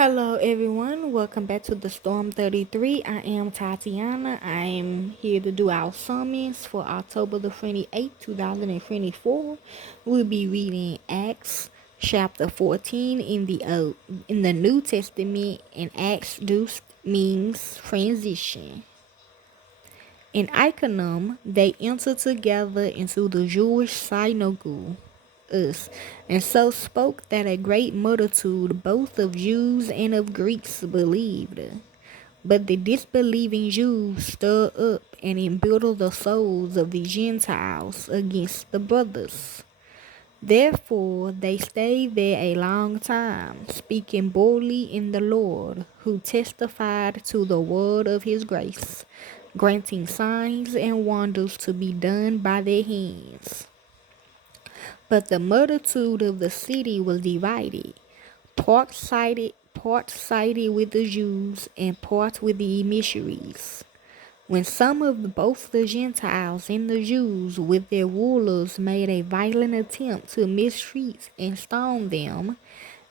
Hello everyone, welcome back to the Storm 33. I am Tatiana. I am here to do our sermons for October the 28th, 2024. We'll be reading Acts chapter 14 in the New Testament, and Acts just means transition. In Iconium, they entered together into the Jewish synagogue, and so spoke that a great multitude, both of Jews and of Greeks, believed. But the disbelieving Jews stirred up and embittered the souls of the Gentiles against the brothers. Therefore they stayed there a long time, speaking boldly in the Lord, who testified to the word of his grace, granting signs and wonders to be done by their hands. But the multitude of the city was divided, part sided with the Jews and part with the emissaries. When some of both the Gentiles and the Jews with their rulers made a violent attempt to mistreat and stone them,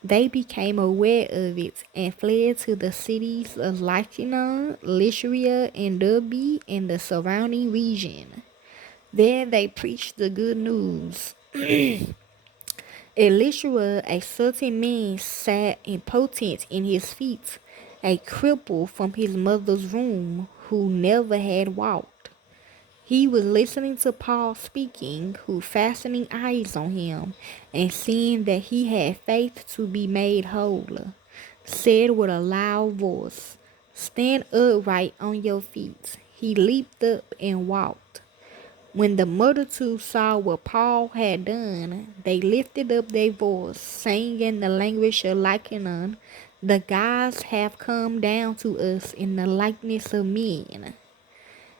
they became aware of it and fled to the cities of Iconium, Lycia, and Derbe and the surrounding region. There they preached the good news. Elisha, a certain man, sat impotent in his feet, a cripple from his mother's womb, who never had walked. He was listening to Paul speaking, who, fastening eyes on him, and seeing that he had faith to be made whole, said with a loud voice, "Stand upright on your feet." He leaped up and walked. When the multitude saw what Paul had done, they lifted up their voice, saying in the language of Lycaon, "The gods have come down to us in the likeness of men."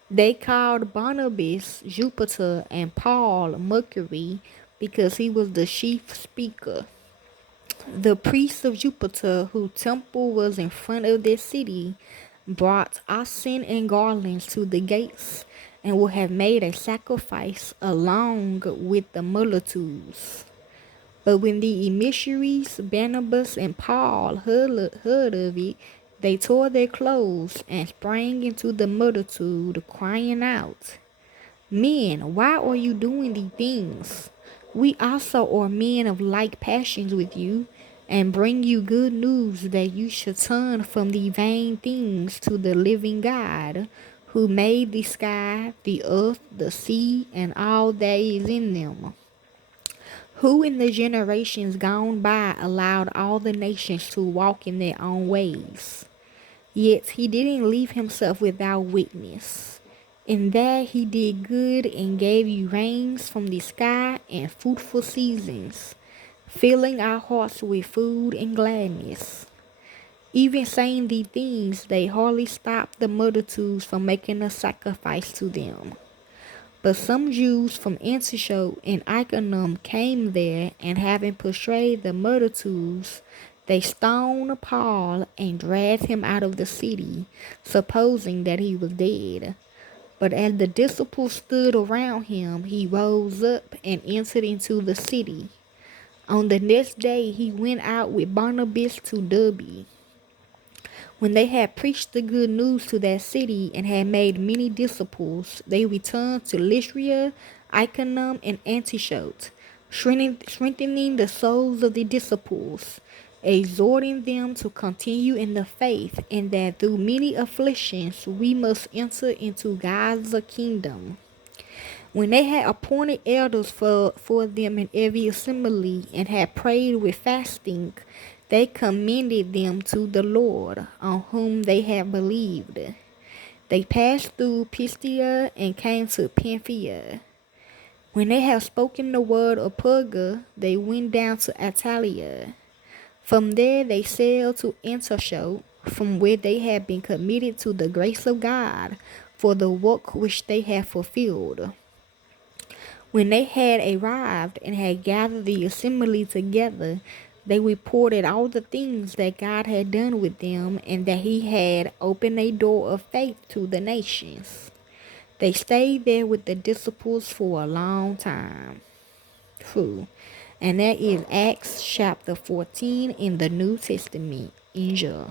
They called Barnabas Jupiter and Paul Mercury, because he was the chief speaker. The priests of Jupiter, whose temple was in front of their city, brought oxen and garlands to the gates, and would have made a sacrifice along with the multitudes. But when the emissaries, Barnabas and Paul, heard of it, they tore their clothes and sprang into the multitude, crying out, "Men, why are you doing these things? We also are men of like passions with you, and bring you good news that you should turn from the vain things to the living God, who made the sky, the earth, the sea, and all that is in them, who in the generations gone by allowed all the nations to walk in their own ways. Yet he didn't leave himself without witness. In that he did good and gave you rains from the sky and fruitful seasons, filling our hearts with food and gladness." Even saying these things, they hardly stopped the multitudes from making a sacrifice to them. But some Jews from Antioch and Iconium came there, and having persuaded the multitudes, they stoned Paul and dragged him out of the city, supposing that he was dead. But as the disciples stood around him, he rose up and entered into the city. On the next day he went out with Barnabas to Derbe. When they had preached the good news to that city and had made many disciples, they returned to Lycia, Iconium, and Antioch, strengthening the souls of the disciples, exhorting them to continue in the faith, and that through many afflictions we must enter into God's kingdom. When they had appointed elders for them in every assembly, and had prayed with fasting, they commended them to the Lord, on whom they had believed. They passed through Pisidia and came to Pamphylia. When they had spoken the word of Perga, they went down to Attalia. From there they sailed to Antioch, from where they had been committed to the grace of God for the work which they had fulfilled. When they had arrived and had gathered the assembly together, they reported all the things that God had done with them, and that he had opened a door of faith to the nations. They stayed there with the disciples for a long time. And that is Acts chapter 14 in the New Testament. Enjoy.